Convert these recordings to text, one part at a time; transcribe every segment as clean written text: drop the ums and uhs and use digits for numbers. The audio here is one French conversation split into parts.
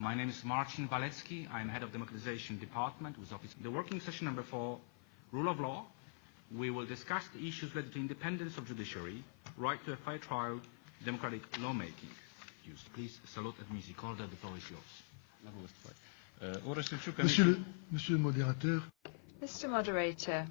My name is Marcin Walewski. I'm head of democratization department with office. The working session number 4, rule of law. We will discuss the issues related to independence of judiciary, right to a fair trial, democratic lawmaking. Please salute at Musicolda, the floor is yours. Monsieur le modérateur. Mr. Moderator,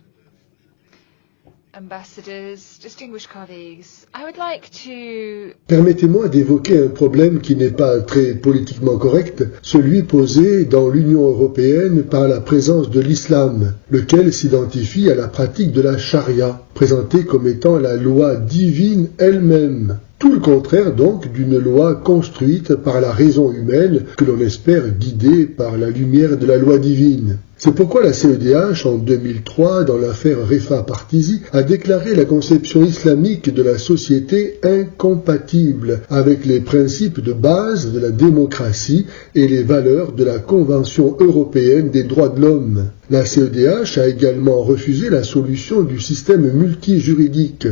ambassadors, distinguished colleagues, I would like to... Permettez-moi d'évoquer un problème qui n'est pas très politiquement correct, celui posé dans l'Union européenne par la présence de l'islam, lequel s'identifie à la pratique de la charia, présentée comme étant la loi divine elle-même. Tout le contraire donc d'une loi construite par la raison humaine que l'on espère guidée par la lumière de la loi divine. C'est pourquoi la CEDH, en 2003, dans l'affaire Refa Partisi, a déclaré la conception islamique de la société incompatible avec les principes de base de la démocratie et les valeurs de la Convention européenne des droits de l'homme. La CEDH a également refusé la solution du système multijuridique,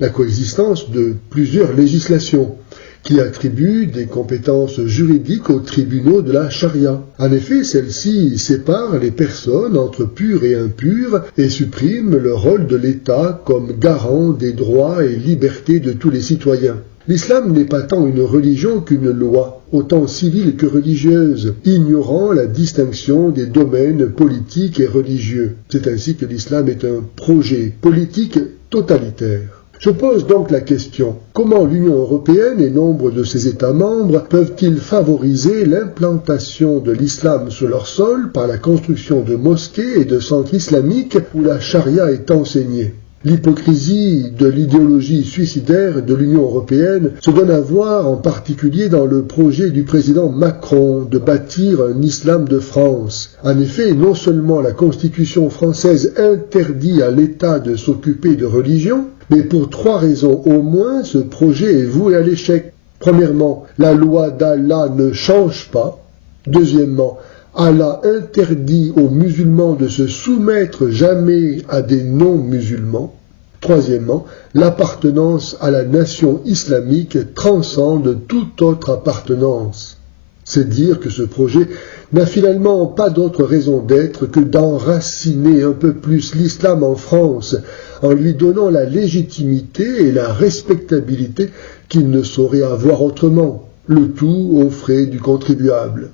la coexistence de plusieurs législations, qui attribue des compétences juridiques aux tribunaux de la charia. En effet, celle-ci sépare les personnes entre pures et impures et supprime le rôle de l'État comme garant des droits et libertés de tous les citoyens. L'islam n'est pas tant une religion qu'une loi, autant civile que religieuse, ignorant la distinction des domaines politiques et religieux. C'est ainsi que l'islam est un projet politique totalitaire. Je pose donc la question, comment l'Union européenne et nombre de ses États membres peuvent-ils favoriser l'implantation de l'islam sur leur sol par la construction de mosquées et de centres islamiques où la charia est enseignée? L'hypocrisie de l'idéologie suicidaire de l'Union européenne se donne à voir en particulier dans le projet du président Macron de bâtir un islam de France. En effet, non seulement la Constitution française interdit à l'État de s'occuper de religion, mais pour 3 raisons au moins, ce projet est voué à l'échec. Premièrement, la loi d'Allah ne change pas. Deuxièmement, Allah interdit aux musulmans de se soumettre jamais à des non-musulmans. Troisièmement, l'appartenance à la nation islamique transcende toute autre appartenance. C'est dire que ce projet n'a finalement pas d'autre raison d'être que d'enraciner un peu plus l'islam en France, en lui donnant la légitimité et la respectabilité qu'il ne saurait avoir autrement, le tout aux frais du contribuable.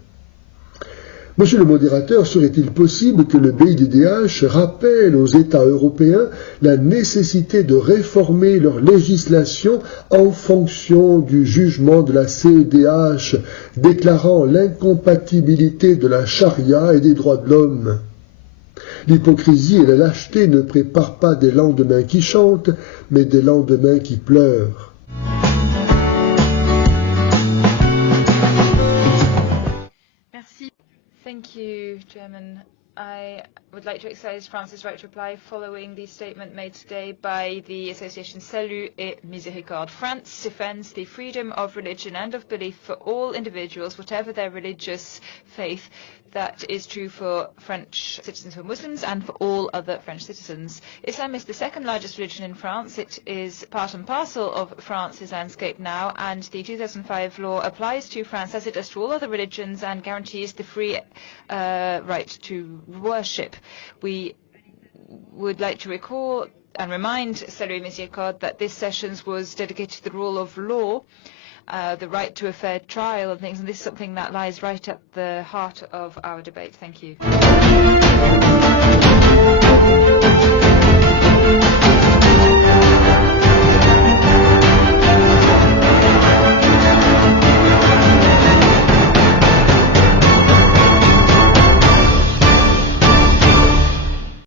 Monsieur le modérateur, serait-il possible que le BIDDH rappelle aux États européens la nécessité de réformer leur législation en fonction du jugement de la CEDH déclarant l'incompatibilité de la charia et des droits de l'homme? L'hypocrisie et la lâcheté ne préparent pas des lendemains qui chantent, mais des lendemains qui pleurent. Thank you, Chairman. I would like to exercise France's right to reply following the statement made today by the association Salut et Miséricorde. France defends the freedom of religion and of belief for all individuals, whatever their religious faith. That is true for French citizens who are Muslims and for all other French citizens. Islam is the second largest religion in France. It is part and parcel of France's landscape now, and the 2005 law applies to France as it does to all other religions and guarantees the free right to worship. We would like to recall and remind Salut et Miséricorde that this session was dedicated to the rule of law, the right to a fair trial and things, and this is something that lies right at the heart of our debate. Thank you.